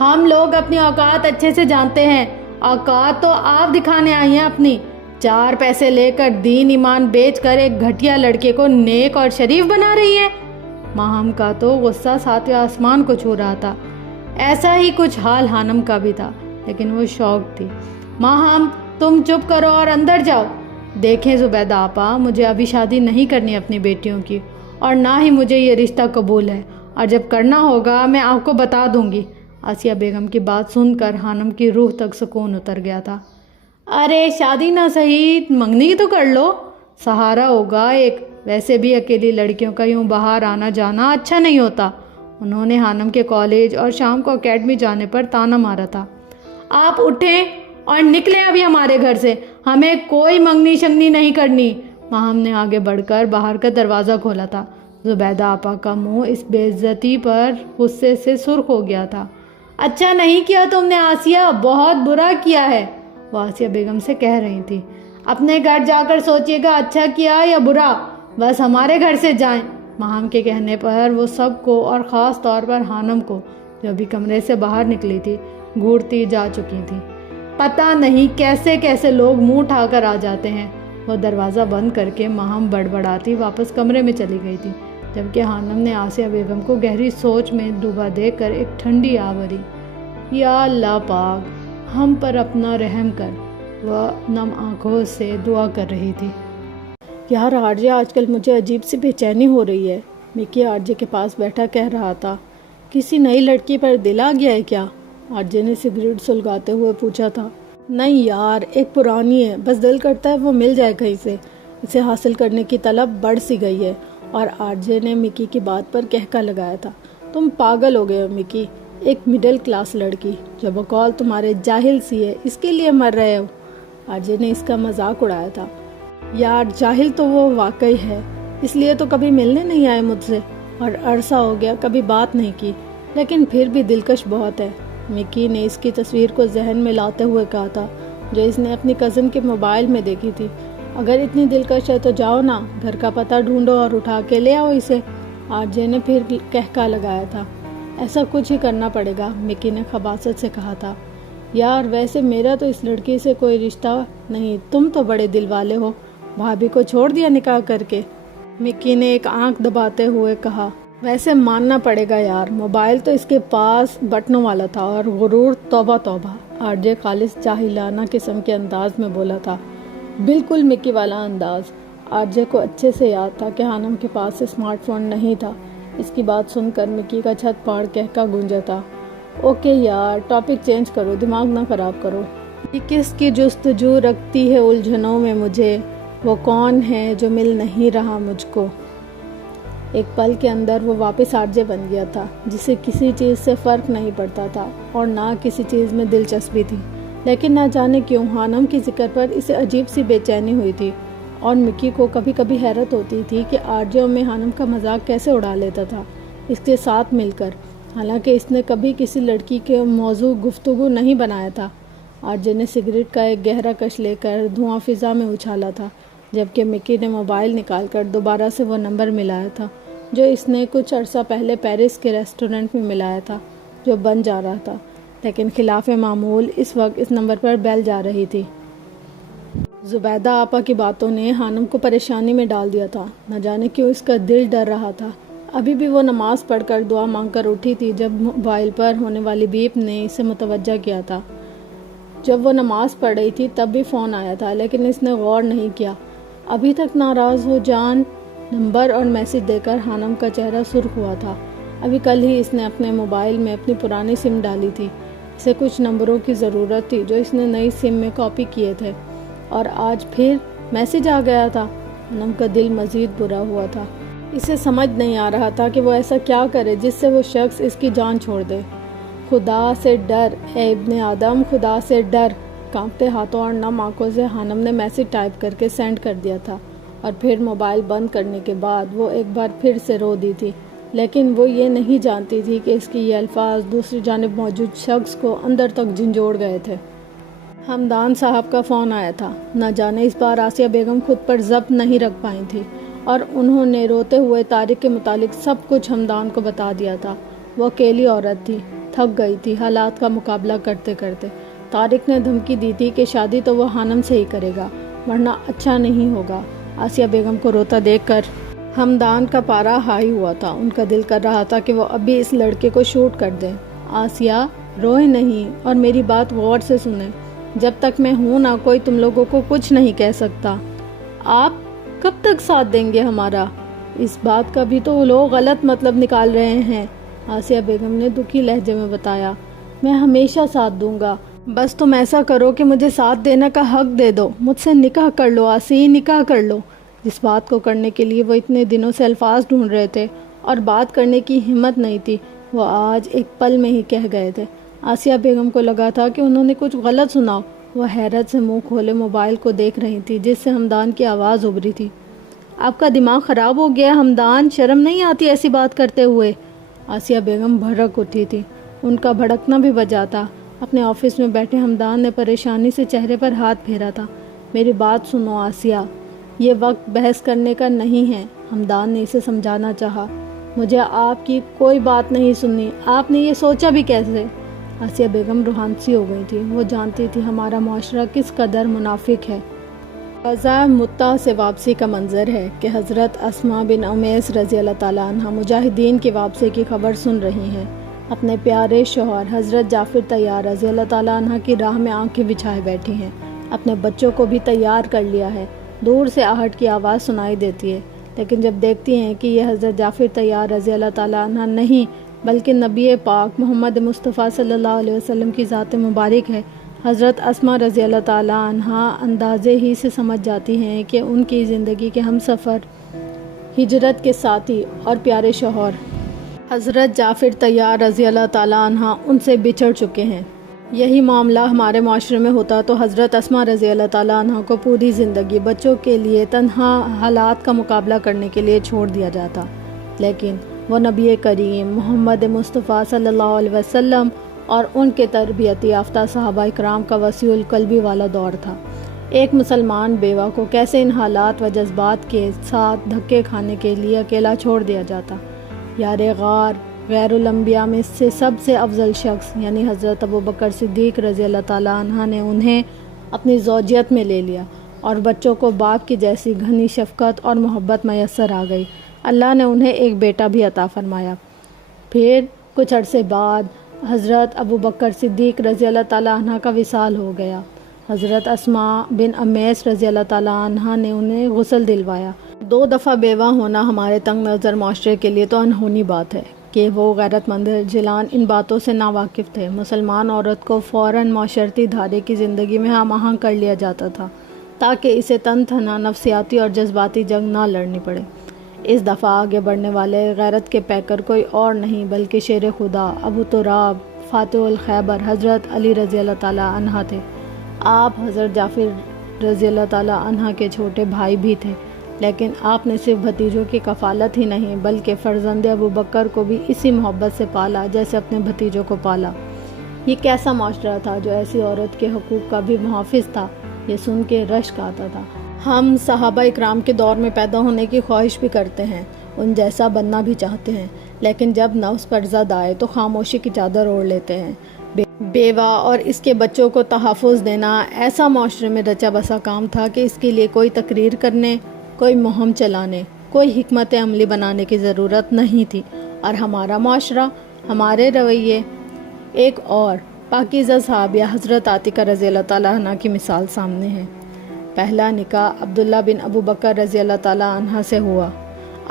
ہم لوگ اپنی اوقات اچھے سے جانتے ہیں، اوقات تو آپ دکھانے آئی ہیں اپنی۔ 4 پیسے لے کر دین ایمان بیچ کر ایک گھٹیا لڑکے کو نیک اور شریف بنا رہی ہے۔ ماہم کا تو غصہ ساتویں آسمان کو چھو رہا تھا۔ ایسا ہی کچھ حال حانم کا بھی تھا، لیکن وہ شوق تھی۔ ماہم تم چپ کرو اور اندر جاؤ۔ دیکھیں زبیدہ آپا، مجھے ابھی شادی نہیں کرنی اپنی بیٹیوں کی، اور نہ ہی مجھے یہ رشتہ قبول ہے، اور جب کرنا ہوگا میں آپ کو بتا دوں گی۔ آسیہ بیگم کی بات سن کر حانم کی روح تک سکون اتر گیا تھا۔ ارے شادی نہ صحیح منگنی تو کر لو، سہارا ہوگا ایک۔ ویسے بھی اکیلی لڑکیوں کا یوں باہر آنا جانا اچھا نہیں ہوتا۔ انہوں نے حانم کے کالج اور شام کو اکیڈمی جانے پر تانا مارا تھا۔ آپ اٹھیں اور نکلیں ابھی ہمارے گھر سے، ہمیں کوئی منگنی شنگنی نہیں کرنی۔ ماہم نے آگے بڑھ کر باہر کا دروازہ کھولا تھا۔ زبیدہ آپا کا منہ اس بے عزتی پر غصے سے سرخ ہو گیا تھا۔ اچھا نہیں کیا تم نے آسیہ، بہت برا کیا ہے، وہ آسیہ بیگم سے کہہ رہی تھی۔ اپنے گھر جا کر سوچیے گا اچھا کیا یا برا، بس ہمارے گھر سے جائیں۔ ماہم کے کہنے پر وہ سب کو، اور خاص طور پر حانم کو جو ابھی کمرے سے باہر نکلی تھی، گھورتی جا چکی تھی۔ پتہ نہیں کیسے کیسے لوگ منہ اٹھا کر آ جاتے ہیں۔ وہ دروازہ بند کر کے ماہم بڑبڑاتی واپس کمرے میں چلی گئی تھی، جبکہ حانم نے آسیہ بیگم کو گہری سوچ میں ڈوبا دیکھ کر ایک ٹھنڈی آہ بھری۔ یا اللہ پاک ہم پر اپنا رحم کر، وہ نم آنکھوں سے دعا کر رہی تھی۔ یار آرجے آج کل مجھے عجیب سی بے چینی ہو رہی ہے، مکی آرجے کے پاس بیٹھا کہہ رہا تھا۔ کسی نئی لڑکی پر دل آ گیا ہے کیا؟ آرجے نے سگریٹ سلگاتے ہوئے پوچھا تھا۔ نہیں یار، ایک پرانی ہے، بس دل کرتا ہے وہ مل جائے کہیں سے، اسے حاصل کرنے کی طلب بڑھ سی گئی ہے۔ اور آرجے نے مکی کی بات پر کہکا لگایا تھا۔ تم پاگل ہو گئے ہو مکی، ایک مڈل کلاس لڑکی جو بقول تمہارے جاہل سی ہے، اس کے لیے مر رہے ہو۔ آرجے نے اس کا مذاق اڑایا تھا۔ یار جاہل تو وہ واقعی ہے، اس لیے تو کبھی ملنے نہیں آئے مجھ سے، اور عرصہ ہو گیا کبھی بات نہیں کی، لیکن پھر بھی دلکش بہت ہے۔ مکی نے اس کی تصویر کو ذہن میں لاتے ہوئے کہا تھا جو اس نے اپنی کزن کے موبائل میں دیکھی تھی۔ اگر اتنی دلکش ہے تو جاؤ نا، گھر کا پتہ ڈھونڈو اور اٹھا کے لے آؤ اسے۔ آرجے نے پھر کہکا لگایا تھا۔ ایسا کچھ ہی کرنا پڑے گا، مکی نے خباثت سے کہا تھا۔ یار ویسے میرا تو اس لڑکی سے کوئی رشتہ نہیں، تم تو بڑے دل والے ہو، بھابھی کو چھوڑ دیا نکاح کر کے، مکی نے ایک آنکھ دباتے ہوئے کہا۔ ویسے ماننا پڑے گا یار، موبائل تو اس کے پاس بٹنوں والا تھا، اور غرور توبہ توبہ، آرجے خالص جاہلانہ قسم کے انداز میں بولا تھا، بالکل مکی والا انداز۔ آرجے کو اچھے سے یاد تھا کہ حانم کے پاس اسمارٹ فون نہیں تھا۔ اس کی بات سن کر مکی کا چھت پاڑ کہکا گونجا تھا۔ اوکے یار، ٹاپک چینج کرو، دماغ نہ خراب کرو۔ یہ کس کی جستجو رکھتی ہے الجھنوں میں مجھے، وہ کون ہے جو مل نہیں رہا مجھ کو۔ ایک پل کے اندر وہ واپس آرجے بن گیا تھا، جسے کسی چیز سے فرق نہیں پڑتا تھا اور نہ کسی چیز میں دلچسپی تھی، لیکن نہ جانے کیوں حانم کی ذکر پر اسے عجیب سی بے چینی ہوئی تھی، اور مکی کو کبھی کبھی حیرت ہوتی تھی کہ آرجے میں حانم کا مذاق کیسے اڑا لیتا تھا اس کے ساتھ مل کر، حالانکہ اس نے کبھی کسی لڑکی کے موضوع گفتگو نہیں بنایا تھا۔ آرجے نے سگریٹ کا ایک گہرا کش لے کر دھواں فضا میں اچھالا تھا، جبکہ مکی نے موبائل نکال کر دوبارہ سے وہ نمبر ملایا تھا جو اس نے کچھ عرصہ پہلے پیرس کے ریسٹورنٹ میں ملایا تھا، جو بن جا رہا تھا، لیکن خلاف معمول اس وقت اس نمبر پر بیل جا رہی تھی۔ زبیدہ آپا کی باتوں نے حانم کو پریشانی میں ڈال دیا تھا، نہ جانے کیوں اس کا دل ڈر رہا تھا۔ ابھی بھی وہ نماز پڑھ کر دعا مانگ کر اٹھی تھی جب موبائل پر ہونے والی بیپ نے اسے متوجہ کیا تھا۔ جب وہ نماز پڑھ رہی تھی تب بھی فون آیا تھا، لیکن اس نے غور نہیں کیا۔ ابھی تک ناراض ہو جان نمبر اور میسج دے کر حانم کا چہرہ سرخ ہوا تھا۔ ابھی کل ہی اس نے اپنے موبائل میں اپنی پرانی سم ڈالی تھی، اسے کچھ نمبروں کی ضرورت تھی جو اس نے نئی سم میں کاپی کیے تھے، اور آج پھر میسج آ گیا تھا۔ انم کا دل مزید برا ہوا تھا۔ اسے سمجھ نہیں آ رہا تھا کہ وہ ایسا کیا کرے جس سے وہ شخص اس کی جان چھوڑ دے۔ خدا سے ڈر اے ابن آدم، خدا سے ڈر۔ کانپتے ہاتھوں اور نم آنکھوں سے حنم نے میسج ٹائپ کر کے سینڈ کر دیا تھا، اور پھر موبائل بند کرنے کے بعد وہ ایک بار پھر سے رو دی تھی، لیکن وہ یہ نہیں جانتی تھی کہ اس کی یہ الفاظ دوسری جانب موجود شخص کو اندر تک جھنجھوڑ گئے تھے۔ حمدان صاحب کا فون آیا تھا۔ نہ جانے اس بار آسیہ بیگم خود پر ضبط نہیں رکھ پائی تھی، اور انہوں نے روتے ہوئے طارق کے متعلق سب کچھ حمدان کو بتا دیا تھا۔ وہ اکیلی عورت تھی، تھک گئی تھی حالات کا مقابلہ کرتے کرتے۔ طارق نے دھمکی دی تھی کہ شادی تو وہ حنم سے ہی کرے گا، ورنہ اچھا نہیں ہوگا۔ آسیہ بیگم کو روتا دیکھ کر حمدان کا پارا ہائی ہوا تھا۔ ان کا دل کر رہا تھا کہ وہ ابھی اس لڑکے کو شوٹ کر دیں۔ آسیہ روئے نہیں اور میری بات غور سے سنیں۔ جب تک میں ہوں نہ کوئی تم لوگوں کو کچھ نہیں کہہ سکتا۔ آپ کب تک ساتھ دیں گے ہمارا؟ اس بات کا بھی تو لوگ غلط مطلب نکال رہے ہیں، آسیہ بیگم نے دکھی لہجے میں بتایا۔ میں ہمیشہ ساتھ دوں گا، بس تم ایسا کرو کہ مجھے ساتھ دینے کا حق دے دو، مجھ سے نکاح کر لو آسی، نکاح کر لو۔ جس بات کو کرنے کے لیے وہ اتنے دنوں سے الفاظ ڈھونڈ رہے تھے اور بات کرنے کی ہمت نہیں تھی، وہ آج ایک پل میں ہی کہہ گئے تھے۔ آسیہ بیگم کو لگا تھا کہ انہوں نے کچھ غلط سنا۔ وہ حیرت سے منہ کھولے موبائل کو دیکھ رہی تھی جس سے حمدان کی آواز ابھری تھی۔ آپ کا دماغ خراب ہو گیا حمدان، شرم نہیں آتی ایسی بات کرتے ہوئے؟ آسیہ بیگم بھڑک اٹھی تھی، ان کا بھڑکنا بھی بجا تھا۔ اپنے آفس میں بیٹھے حمدان نے پریشانی سے چہرے پر ہاتھ پھیرا تھا۔ میری بات سنو آسیہ، یہ وقت بحث کرنے کا نہیں ہے، حمدان نے اسے سمجھانا چاہا۔ مجھے آپ کی کوئی بات نہیں سننی، آپ نے یہ سوچا بھی کیسے؟ آسیہ بیگم روحان سی ہو گئی تھی۔ وہ جانتی تھی ہمارا معاشرہ کس قدر منافق ہے۔ قضاء متع سے واپسی کا منظر ہے کہ حضرت اسماء بن امیس رضی اللہ تعالیٰ عنہ مجاہدین کی واپسی کی خبر سن رہی ہیں۔ اپنے پیارے شوہر حضرت جعفر طیار رضی اللہ تعالیٰ عنہ کی راہ میں آنکھیں بچھائے بیٹھی ہیں۔ اپنے بچوں کو بھی تیار کر لیا ہے۔ دور سے آہٹ کی آواز سنائی دیتی ہے، لیکن جب دیکھتی ہیں کہ یہ حضرت جعفر طیار رضی اللہ تعالیٰ عنہ نہیں بلکہ نبی پاک محمد مصطفیٰ صلی اللہ علیہ وسلم کی ذات مبارک ہے، حضرت اسماء رضی اللہ تعالیٰ عنہ اندازے ہی سے سمجھ جاتی ہیں کہ ان کی زندگی کے ہم سفر، ہجرت کے ساتھی اور پیارے شوہر حضرت جعفر طیار رضی اللہ تعالیٰ عنہ ان سے بچھڑ چکے ہیں۔ یہی معاملہ ہمارے معاشرے میں ہوتا تو حضرت اسماء رضی اللہ تعالیٰ عنہ کو پوری زندگی بچوں کے لیے تنہا حالات کا مقابلہ کرنے کے لیے چھوڑ دیا جاتا، لیکن وہ نبی کریم محمد مصطفیٰ صلی اللہ علیہ وسلم اور ان کے تربیت یافتہ صحابہ اکرام کا وسیع القلبی والا دور تھا۔ ایک مسلمان بیوہ کو کیسے ان حالات و جذبات کے ساتھ دھکے کھانے کے لیے اکیلا چھوڑ دیا جاتا؟ یار غار غیر الانبیاء میں سے سب سے افضل شخص یعنی حضرت ابوبکر صدیق رضی اللہ تعالیٰ عنہ نے انہیں اپنی زوجیت میں لے لیا، اور بچوں کو باپ کی جیسی گھنی شفقت اور محبت میسر آ گئی۔ اللہ نے انہیں ایک بیٹا بھی عطا فرمایا۔ پھر کچھ عرصے بعد حضرت ابوبکر صدیق رضی اللہ تعالیٰ عنہ کا وصال ہو گیا۔ حضرت اسماء بن امیس رضی اللہ تعالیٰ عنہ نے انہیں غسل دلوایا۔ 2 دفعہ بیوہ ہونا ہمارے تنگ نظر معاشرے کے لیے تو انہونی بات ہے کہ وہ غیرت مند جلان ان باتوں سے ناواقف تھے۔ مسلمان عورت کو فوراً معاشرتی دھارے کی زندگی میں ہم آہنگ کر لیا جاتا تھا تاکہ اسے تن تنہا نفسیاتی اور جذباتی جنگ نہ لڑنی پڑے۔ اس دفعہ آگے بڑھنے والے غیرت کے پیکر کوئی اور نہیں بلکہ شیر خدا ابو تراب فاتح الخیبر حضرت علی رضی اللہ تعالیٰ عنہ تھے۔ آپ حضرت جعفر رضی اللہ تعالیٰ عنہ کے چھوٹے بھائی بھی تھے، لیکن آپ نے صرف بھتیجوں کی کفالت ہی نہیں بلکہ فرزند ابوبکر کو بھی اسی محبت سے پالا جیسے اپنے بھتیجوں کو پالا۔ یہ کیسا معاشرہ تھا جو ایسی عورت کے حقوق کا بھی محافظ تھا؟ یہ سن کے رشک آتا تھا۔ ہم صحابہ اکرام کے دور میں پیدا ہونے کی خواہش بھی کرتے ہیں، ان جیسا بننا بھی چاہتے ہیں، لیکن جب نفس پر زد آئے تو خاموشی کی چادر اوڑھ لیتے ہیں۔ بیوہ اور اس کے بچوں کو تحفظ دینا ایسا معاشرے میں رچا بسا کام تھا کہ اس کے لیے کوئی تقریر کرنے، کوئی مہم چلانے، کوئی حکمت عملی بنانے کی ضرورت نہیں تھی۔ اور ہمارا معاشرہ، ہمارے رویے ایک اور پاکیزہ صحابیہ حضرت عاتکہ رضی اللہ تعالیٰ عنہ کی مثال سامنے ہے۔ پہلا نکاح عبداللہ بن ابوبکر رضی اللہ تعالیٰ عنہ سے ہوا۔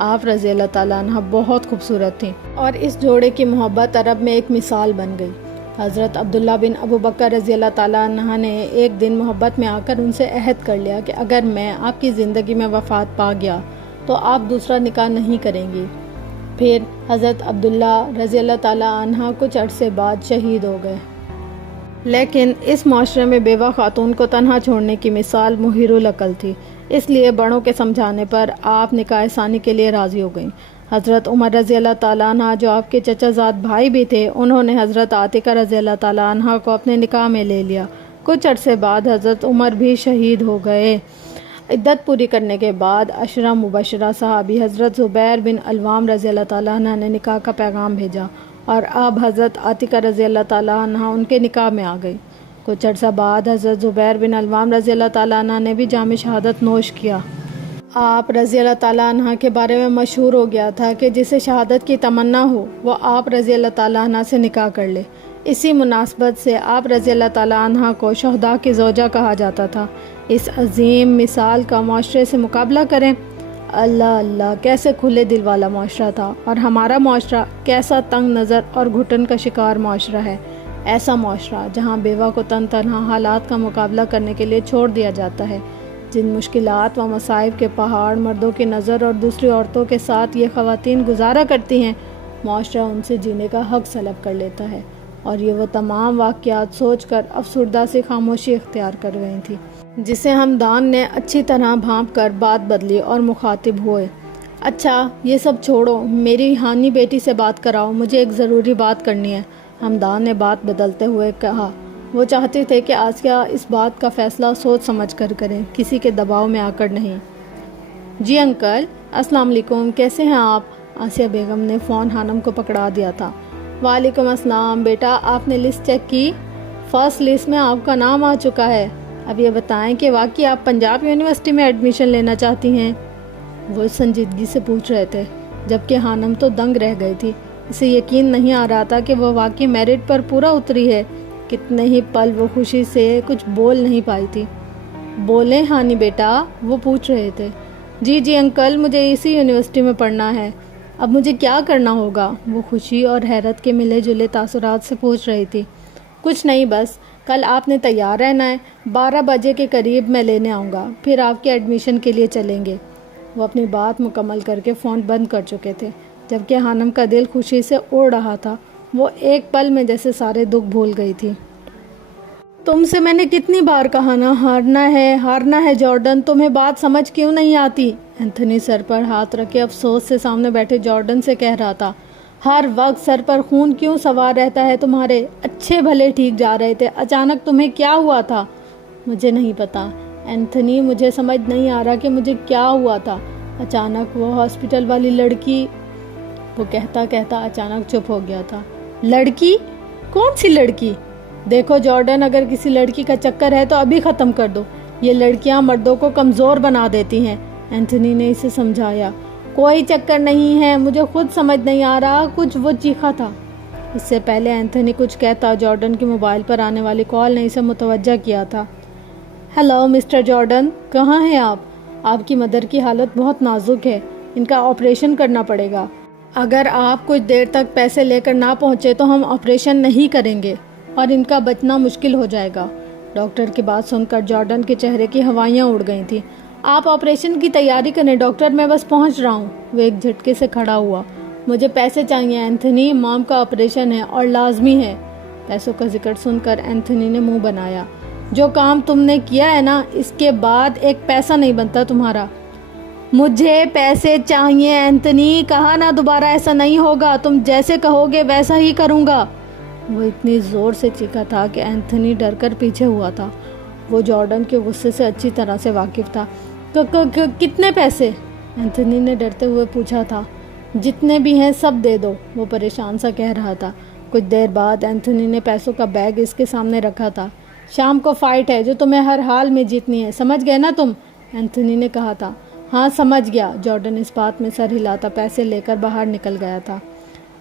آپ رضی اللہ تعالیٰ عنہ بہت خوبصورت تھیں اور اس جوڑے کی محبت عرب میں ایک مثال بن گئی۔ حضرت عبداللہ بن ابو بکر رضی اللہ تعالیٰ عنہ نے ایک دن محبت میں آ کر ان سے عہد کر لیا کہ اگر میں آپ کی زندگی میں وفات پا گیا تو آپ دوسرا نکاح نہیں کریں گی۔ پھر حضرت عبداللہ رضی اللہ تعالیٰ عنہ کچھ عرصے بعد شہید ہو گئے، لیکن اس معاشرے میں بیوہ خاتون کو تنہا چھوڑنے کی مثال محیر العقل تھی، اس لیے بڑوں کے سمجھانے پر آپ نکاح ثانی کے لیے راضی ہو گئیں۔ حضرت عمر رضی اللہ تعالیٰ عنہ جو آپ کے چچا زاد بھائی بھی تھے، انہوں نے حضرت عاتقہ رضی اللہ تعالیٰ عنہ کو اپنے نکاح میں لے لیا۔ کچھ عرصے بعد حضرت عمر بھی شہید ہو گئے۔ عدت پوری کرنے کے بعد عشرہ مبشرہ صحابی حضرت زبیر بن العوام رضی اللہ تعالیٰ عنہ نے نکاح کا پیغام بھیجا اور اب حضرت عاتقہ رضی اللہ تعالیٰ عنہ ان کے نکاح میں آ گئی۔ کچھ عرصہ بعد حضرت زبیر بن العوام رضی اللہ تعالیٰ عنہ نے بھی جام شہادت نوش کیا۔ آپ رضی اللہ تعالیٰ عنہ کے بارے میں مشہور ہو گیا تھا کہ جسے شہادت کی تمنا ہو وہ آپ رضی اللہ تعالیٰ عنہ سے نکاح کر لے۔ اسی مناسبت سے آپ رضی اللہ تعالیٰ عنہ کو شہداء کی زوجہ کہا جاتا تھا۔ اس عظیم مثال کا معاشرے سے مقابلہ کریں۔ اللہ اللہ، کیسے کھلے دل والا معاشرہ تھا، اور ہمارا معاشرہ کیسا تنگ نظر اور گھٹن کا شکار معاشرہ ہے۔ ایسا معاشرہ جہاں بیوہ کو تنہا حالات کا مقابلہ کرنے کے لیے چھوڑ دیا جاتا ہے۔ جن مشکلات و مصائب کے پہاڑ مردوں کی نظر اور دوسری عورتوں کے ساتھ یہ خواتین گزارا کرتی ہیں، معاشرہ ان سے جینے کا حق سلب کر لیتا ہے، اور یہ وہ تمام واقعات سوچ کر افسردہ سی خاموشی اختیار کر گئی تھی، جسے ہمدان نے اچھی طرح بھانپ کر بات بدلی اور مخاطب ہوئے۔ اچھا یہ سب چھوڑو، میری ہانی بیٹی سے بات کراؤ، مجھے ایک ضروری بات کرنی ہے۔ ہمدان نے بات بدلتے ہوئے کہا۔ وہ چاہتے تھے کہ آسیہ اس بات کا فیصلہ سوچ سمجھ کر کریں، کسی کے دباؤ میں آ کر نہیں۔ جی انکل، السلام علیکم، کیسے ہیں آپ؟ آسیہ بیگم نے فون حانم کو پکڑا دیا تھا۔ وعلیکم السلام بیٹا، آپ نے لسٹ چیک کی؟ فرسٹ لسٹ میں آپ کا نام آ چکا ہے۔ اب یہ بتائیں کہ واقعی آپ پنجاب یونیورسٹی میں ایڈمیشن لینا چاہتی ہیں؟ وہ سنجیدگی سے پوچھ رہے تھے، جبکہ حانم تو دنگ رہ گئی تھی۔ اسے یقین نہیں آ رہا تھا کہ وہ واقعی میرٹ پر پورا اتری ہے۔ کتنے ہی پل وہ خوشی سے کچھ بول نہیں پائی تھی۔ بولیں ہانی بیٹا، وہ پوچھ رہے تھے۔ جی انکل، مجھے اسی یونیورسٹی میں پڑھنا ہے۔ اب مجھے کیا کرنا ہوگا؟ وہ خوشی اور حیرت کے ملے جلے تاثرات سے پوچھ رہی تھی۔ کچھ نہیں، بس کل آپ نے تیار رہنا ہے، 12 بجے کے قریب میں لینے آؤں گا، پھر آپ کے ایڈمیشن کے لیے چلیں گے۔ وہ اپنی بات مکمل کر کے فون بند کر چکے تھے، جبکہ حانم کا دل خوشی سے اڑ رہا تھا۔ وہ ایک پل میں جیسے سارے دکھ بھول گئی تھی۔ تم سے میں نے کتنی بار کہا نا، ہارنا ہے جارڈن، تمہیں بات سمجھ کیوں نہیں آتی؟ اینتھنی سر پر ہاتھ رکھے افسوس سے سامنے بیٹھے جارڈن سے کہہ رہا تھا۔ ہر وقت سر پر خون کیوں سوار رہتا ہے تمہارے؟ اچھے بھلے ٹھیک جا رہے تھے، اچانک تمہیں کیا ہوا تھا؟ مجھے نہیں پتا اینتھنی، مجھے سمجھ نہیں آ رہا کہ مجھے کیا ہوا تھا۔ اچانک وہ ہاسپٹل والی لڑکی، وہ کہتا کہتا اچانک چپ ہو گیا تھا۔ لڑکی؟ کون سی لڑکی؟ دیکھو جارڈن، اگر کسی لڑکی کا چکر ہے تو ابھی ختم کر دو، یہ لڑکیاں مردوں کو کمزور بنا دیتی ہیں۔ اینتھنی نے اسے سمجھایا۔ کوئی چکر نہیں ہے، مجھے خود سمجھ نہیں آ رہا کچھ، وہ چیخا تھا۔ اس سے پہلے اینتھنی کچھ کہتا، جارڈن کی موبائل پر آنے والی کال نے اسے متوجہ کیا تھا۔ ہیلو مسٹر جارڈن، کہاں ہیں آپ؟ آپ کی مدر کی حالت بہت نازک ہے، ان کا آپریشن کرنا پڑے گا۔ اگر آپ کچھ دیر تک پیسے لے کر نہ پہنچے تو ہم آپریشن نہیں کریں گے اور ان کا بچنا مشکل ہو جائے گا۔ ڈاکٹر کی بات سن کر جارڈن کے چہرے کی ہوائیاں اڑ گئی تھیں۔ آپ آپریشن کی تیاری کریں ڈاکٹر، میں بس پہنچ رہا ہوں۔ وہ ایک جھٹکے سے کھڑا ہوا۔ مجھے پیسے چاہیے اینتھنی، مام کا آپریشن ہے اور لازمی ہے۔ پیسوں کا ذکر سن کر اینتھنی نے منہ بنایا۔ جو کام تم نے کیا ہے نا، اس کے بعد ایک پیسہ نہیں بنتا تمہارا۔ مجھے پیسے چاہیے اینتھنی، کہا نا دوبارہ ایسا نہیں ہوگا، تم جیسے کہو گے ویسا ہی کروں گا۔ وہ اتنی زور سے چیخا تھا کہ اینتھنی ڈر کر پیچھے ہوا تھا۔ وہ جارڈن کے غصے سے اچھی طرح سے واقف تھا۔ کتنے پیسے؟ اینتھنی نے ڈرتے ہوئے پوچھا تھا۔ جتنے بھی ہیں سب دے دو، وہ پریشان سا کہہ رہا تھا۔ کچھ دیر بعد اینتھنی نے پیسوں کا بیگ اس کے سامنے رکھا تھا۔ شام کو فائٹ ہے جو تمہیں ہر حال میں جیتنی ہے، سمجھ گئے نا تم؟ اینتھنی نے کہا تھا۔ ہاں سمجھ گیا، جارڈن اس بات میں سر ہلاتا پیسے لے کر باہر نکل گیا تھا۔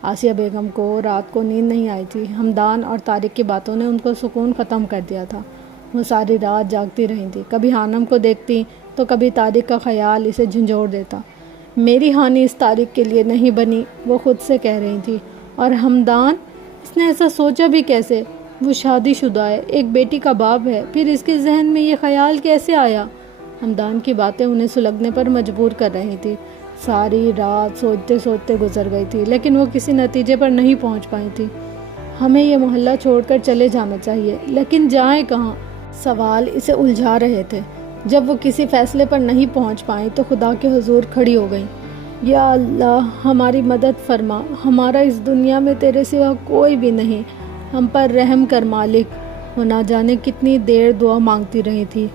آسیہ بیگم کو رات کو نیند نہیں آئی تھی۔ ہمدان اور طارق کی باتوں نے ان کو سکون ختم کر دیا تھا۔ وہ ساری رات جاگتی رہی تھی، کبھی حانم کو دیکھتی تو کبھی طارق کا خیال اسے جھنجھوڑ دیتا۔ میری ہانی اس طارق کے لیے نہیں بنی، وہ خود سے کہہ رہی تھی، اور ہمدان اس اس نے ایسا سوچا بھی کیسے؟ وہ شادی شدہ ہے، ایک بیٹی کا باپ ہے، پھر اس کے ذہن میں یہ خیال کیسے آیا؟ ہمدان کی باتیں انہیں سلگنے پر مجبور کر رہی تھی۔ ساری رات سوچتے سوچتے گزر گئی تھی، لیکن وہ کسی نتیجے پر نہیں پہنچ پائی تھی۔ ہمیں یہ محلہ چھوڑ کر چلے جانا چاہیے، لیکن جائیں کہاں؟ سوال اسے الجھا رہے تھے۔ جب وہ کسی فیصلے پر نہیں پہنچ پائیں تو خدا کے حضور کھڑی ہو گئیں۔ یا اللہ، ہماری مدد فرما، ہمارا اس دنیا میں تیرے سوا کوئی بھی نہیں، ہم پر رحم کر مالک۔ وہ نہ جانے کتنی دیر دعا مانگتی رہی تھی۔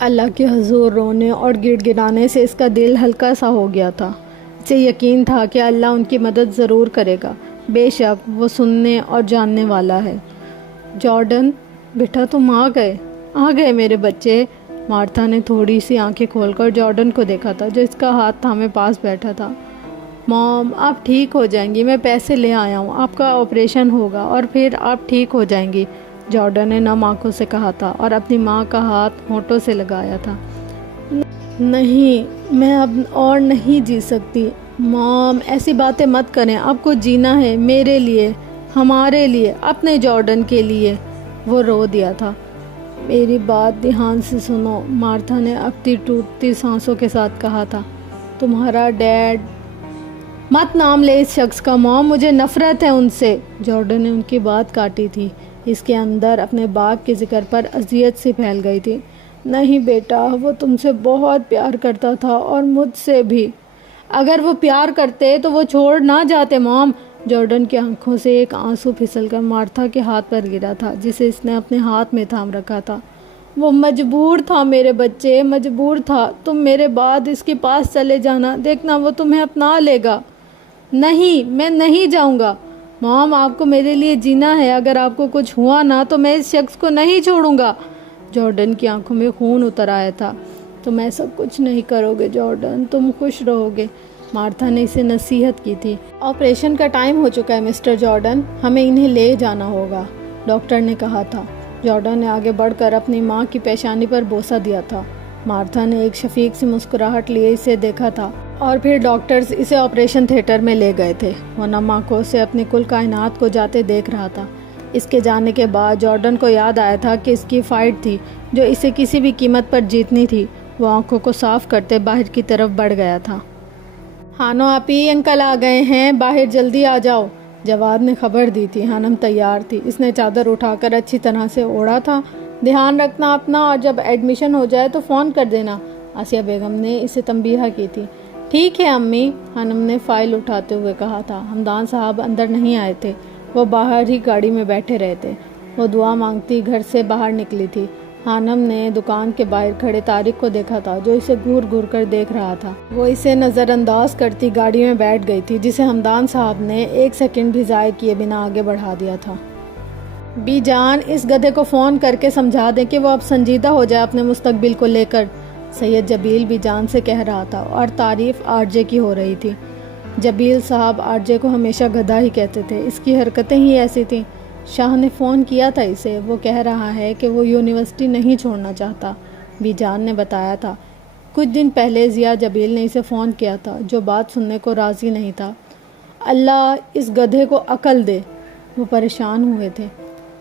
اللہ کے حضور رونے اور گڑ گڑانے سے اس کا دل ہلکا سا ہو گیا تھا۔ اسے یقین تھا کہ اللہ ان کی مدد ضرور کرے گا، بے شک وہ سننے اور جاننے والا ہے۔ جارڈن بیٹا، تم آ گئے میرے بچے۔ مارتھا نے تھوڑی سی آنکھیں کھول کر جارڈن کو دیکھا تھا جو اس کا ہاتھ تھامے پاس بیٹھا تھا۔ مام، آپ ٹھیک ہو جائیں گی، میں پیسے لے آیا ہوں، آپ کا آپریشن ہوگا اور پھر آپ ٹھیک ہو جائیں گی، جارڈن نے نم آنکھوں سے کہا تھا اور اپنی ماں کا ہاتھ ہونٹوں سے لگایا تھا۔ نہیں، میں اب اور نہیں جی سکتی۔ مام، ایسی باتیں مت کریں، آپ کو جینا ہے، میرے لیے، ہمارے لیے، اپنے جارڈن کے لیے۔ وہ رو دیا تھا۔ میری بات دھیان سے سنو، مارتھا نے اپنی ٹوٹتی سانسوں کے ساتھ کہا تھا۔ تمہارا ڈیڈ… مت نام لے اس شخص کا مام، مجھے نفرت ہے ان سے۔ جارڈن نے ان کی بات کاٹی تھی۔ اس کے اندر اپنے باپ کے ذکر پر اذیت سی پھیل گئی تھی۔ نہیں بیٹا، وہ تم سے بہت پیار کرتا تھا اور مجھ سے بھی۔ اگر وہ پیار کرتے تو وہ چھوڑ نہ جاتے مام۔ جارڈن کی آنکھوں سے ایک آنسو پھسل کر مارتھا کے ہاتھ پر گرا تھا جسے اس نے اپنے ہاتھ میں تھام رکھا تھا۔ وہ مجبور تھا میرے بچے، مجبور تھا۔ تم میرے بعد اس کے پاس چلے جانا، دیکھنا وہ تمہیں اپنا لے گا۔ نہیں، میں نہیں جاؤں گا۔ مام، آپ کو میرے لیے جینا ہے، اگر آپ کو کچھ ہوا نا تو میں اس شخص کو نہیں چھوڑوں گا۔ جارڈن کی آنکھوں میں خون اتر آیا تھا۔ تم ایسا کچھ نہیں کرو گے جارڈن، تم خوش رہو گے، مارتھا نے اسے نصیحت کی تھی۔ آپریشن کا ٹائم ہو چکا ہے مسٹر جارڈن، ہمیں انہیں لے جانا ہوگا، ڈاکٹر نے کہا تھا۔ جارڈن نے آگے بڑھ کر اپنی ماں کی پیشانی پر بوسہ دیا تھا۔ مارتھا نے ایک شفیق سی مسکراہٹ لیے اسے دیکھا تھا اور پھر ڈاکٹرز اسے آپریشن تھیٹر میں لے گئے تھے۔ وہ نم آنکھوں سے اپنی کل کائنات کو جاتے دیکھ رہا تھا۔ اس کے جانے کے بعد جارڈن کو یاد آیا تھا کہ اس کی فائٹ تھی جو اسے کسی بھی قیمت پر جیتنی تھی۔ وہ آنکھوں کو صاف کرتے باہر کی طرف بڑھ گیا تھا۔ ہانو آپی، انکل آ گئے ہیں، باہر جلدی آ جاؤ، جواد نے خبر دی تھی۔ ہانم تیار تھی، اس نے چادر اٹھا کر اچھی طرح سے اوڑھا تھا۔ دھیان رکھنا اپنا، اور جب ایڈمیشن ہو جائے تو فون کر دینا، آسیہ بیگم نے اسے تنبیہ کی تھی۔ ٹھیک ہے امی، ہانم نے فائل اٹھاتے ہوئے کہا تھا۔ ہمدان صاحب اندر نہیں آئے تھے، وہ باہر ہی گاڑی میں بیٹھے رہے تھے۔ وہ دعا مانگتی گھر سے باہر نکلی تھی۔ ہانم نے دکان کے باہر کھڑے طارق کو دیکھا تھا جو اسے گھور گھور کر دیکھ رہا تھا۔ وہ اسے نظر انداز کرتی گاڑی میں بیٹھ گئی تھی جسے ہمدان صاحب نے ایک سیکنڈ بھی ضائع کیے بنا آگے بڑھا دیا تھا۔ بی جان، اس گدھے کو فون کر کے سمجھا دیں کہ وہ اب سنجیدہ ہو جائے اپنے مستقبل کو لے کر، سید جبیل بی جان سے کہہ رہا تھا، اور تعریف آر جے کی ہو رہی تھی۔ جبیل صاحب آر جے کو ہمیشہ گدھا ہی کہتے تھے، اس کی حرکتیں ہی ایسی تھیں۔ شاہ نے فون کیا تھا اسے، وہ کہہ رہا ہے کہ وہ یونیورسٹی نہیں چھوڑنا چاہتا، بی جان نے بتایا تھا۔ کچھ دن پہلے ضیاء جبیل نے اسے فون کیا تھا جو بات سننے کو راضی نہیں تھا۔ اللہ اس گدھے کو عقل دے، وہ پریشان ہوئے تھے۔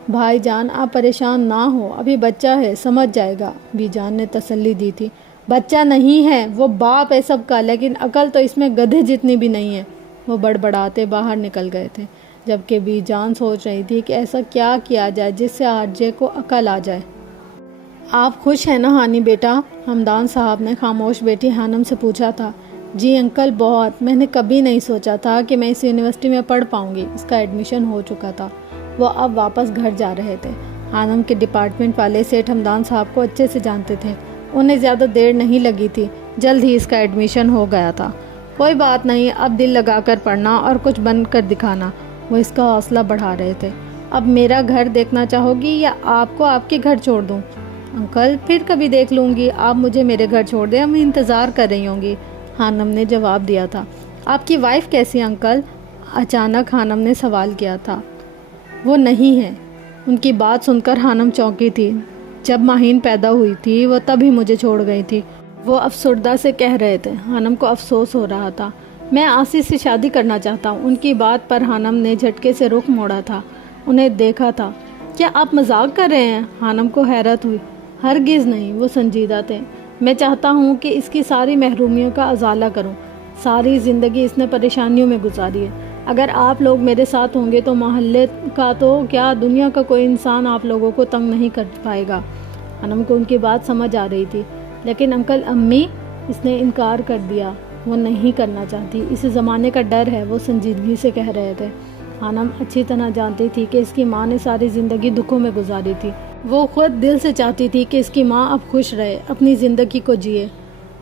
بھائی جان، آپ پریشان نہ ہو، ابھی بچہ ہے، سمجھ جائے گا، بی جان نے تسلی دی تھی۔ بچہ نہیں ہے، وہ باپ ہے سب کا، لیکن عقل تو اس میں گدھے جتنی بھی نہیں ہے۔ وہ بڑبڑاتے باہر نکل گئے تھے، جبکہ بی جان سوچ رہی تھی کہ ایسا کیا کیا جائے جس سے آر جے کو عقل آ جائے۔ آپ خوش ہیں نا ہانی بیٹا؟ ہمدان صاحب نے خاموش بیٹی ہانم سے پوچھا تھا۔ جی انکل، بہت، میں نے کبھی نہیں سوچا تھا کہ میں اس یونیورسٹی میں پڑھ پاؤں گی۔ اس کا ایڈمیشن ہو چکا تھا، وہ اب واپس گھر جا رہے تھے۔ ہانم کے ڈپارٹمنٹ والے سیٹھ ہمدان صاحب کو اچھے سے جانتے تھے، انہیں زیادہ دیر نہیں لگی تھی، جلد ہی اس کا ایڈمیشن ہو گیا تھا۔ کوئی بات نہیں، اب دل لگا کر پڑھنا اور کچھ بن کر دکھانا، وہ اس کا حوصلہ بڑھا رہے تھے۔ اب میرا گھر دیکھنا چاہو گی یا آپ کو آپ کے گھر چھوڑ دوں؟ انکل پھر کبھی دیکھ لوں گی، آپ مجھے میرے گھر چھوڑ دیں، میں انتظار کر رہی ہوں گی، ہانم نے جواب دیا تھا۔ آپ کی وائف کیسی ہے انکل؟ اچانک ہانم نے سوال کیا تھا۔ وہ نہیں ہے۔ ان کی بات سن کر ہانم چونکی تھی۔ جب ماہین پیدا ہوئی تھی وہ تب ہی مجھے چھوڑ گئی تھی، وہ افسردہ سے کہہ رہے تھے۔ ہانم کو افسوس ہو رہا تھا۔ میں آسی سے شادی کرنا چاہتا ہوں۔ ان کی بات پر حانم نے جھٹکے سے رخ موڑا تھا، انہیں دیکھا تھا۔ کیا آپ مذاق کر رہے ہیں؟ حانم کو حیرت ہوئی۔ ہرگز نہیں، وہ سنجیدہ تھے۔ میں چاہتا ہوں کہ اس کی ساری محرومیوں کا ازالہ کروں۔ ساری زندگی اس نے پریشانیوں میں گزاری ہے۔ اگر آپ لوگ میرے ساتھ ہوں گے تو محلے کا تو کیا دنیا کا کوئی انسان آپ لوگوں کو تنگ نہیں کر پائے گا۔ حانم کو ان کی بات سمجھ آ رہی تھی، لیکن انکل امی، اس نے انکار کر دیا۔ وہ نہیں کرنا چاہتی، اس زمانے کا ڈر ہے، وہ سنجیدگی سے کہہ رہے تھے۔ حانم اچھی طرح جانتی تھی کہ اس کی ماں نے ساری زندگی دکھوں میں گزاری تھی۔ وہ خود دل سے چاہتی تھی کہ اس کی ماں اب خوش رہے، اپنی زندگی کو جیے۔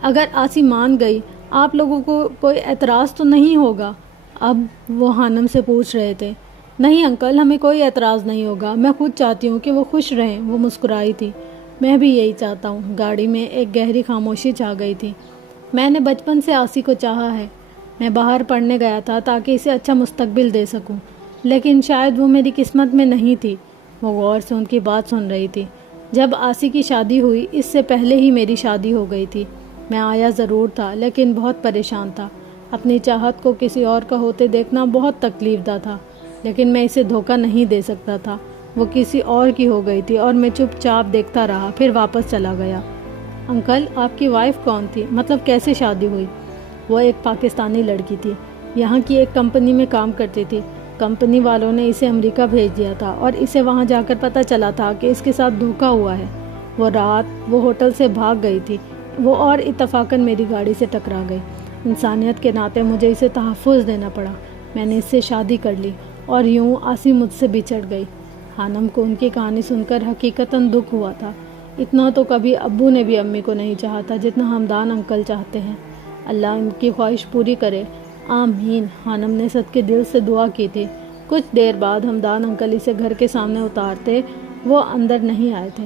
اگر آسی مان گئی، آپ لوگوں کو کوئی اعتراض تو نہیں ہوگا؟ اب وہ حانم سے پوچھ رہے تھے۔ نہیں انکل، ہمیں کوئی اعتراض نہیں ہوگا، میں خود چاہتی ہوں کہ وہ خوش رہیں۔ وہ مسکرائی تھی۔ میں بھی یہی چاہتا ہوں۔ گاڑی میں ایک گہری خاموشی چھا گئی تھی۔ میں نے بچپن سے آسی کو چاہا ہے۔ میں باہر پڑھنے گیا تھا تاکہ اسے اچھا مستقبل دے سکوں، لیکن شاید وہ میری قسمت میں نہیں تھی۔ وہ غور سے ان کی بات سن رہی تھی۔ جب آسی کی شادی ہوئی، اس سے پہلے ہی میری شادی ہو گئی تھی۔ میں آیا ضرور تھا، لیکن بہت پریشان تھا۔ اپنی چاہت کو کسی اور کا ہوتے دیکھنا بہت تکلیف دہ تھا، لیکن میں اسے دھوکہ نہیں دے سکتا تھا۔ وہ کسی اور کی ہو گئی تھی اور میں چپ چاپ دیکھتا رہا، پھر واپس چلا گیا۔ انکل، آپ کی وائف کون تھی؟ مطلب کیسے شادی ہوئی؟ وہ ایک پاکستانی لڑکی تھی، یہاں کی ایک کمپنی میں کام کرتی تھی۔ کمپنی والوں نے اسے امریکہ بھیج دیا تھا اور اسے وہاں جا کر پتہ چلا تھا کہ اس کے ساتھ دھوکہ ہوا ہے۔ وہ رات وہ ہوٹل سے بھاگ گئی تھی، وہ اور اتفاقاً میری گاڑی سے ٹکرا گئی۔ انسانیت کے ناطے مجھے اسے تحفظ دینا پڑا۔ میں نے اس سے شادی کر لی اور یوں آسی مجھ سے بچھڑ گئی۔ حانم کو ان کی کہانی سن کر حقیقتاً دکھ ہوا تھا۔ اتنا تو کبھی ابو نے بھی امی کو نہیں چاہا تھا جتنا ہمدان انکل چاہتے ہیں۔ اللہ ان کی خواہش پوری کرے، آمین۔ حانم نے صدقے دل سے دعا کی تھی۔ کچھ دیر بعد ہمدان انکل اسے گھر کے سامنے اتارتے، وہ اندر نہیں آئے تھے۔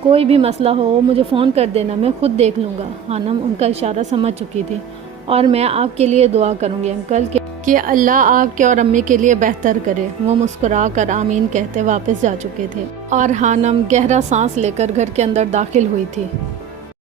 کوئی بھی مسئلہ ہو مجھے فون کر دینا، میں خود دیکھ لوں گا۔ حانم ان کا اشارہ سمجھ چکی تھی۔ اور میں آپ کے لیے دعا کروں گی انکل کہ اللہ آپ کے اور امی کے لیے بہتر کرے۔ وہ مسکرا کر آمین کہتے واپس جا چکے تھے اور حانم گہرا سانس لے کر گھر کے اندر داخل ہوئی تھی۔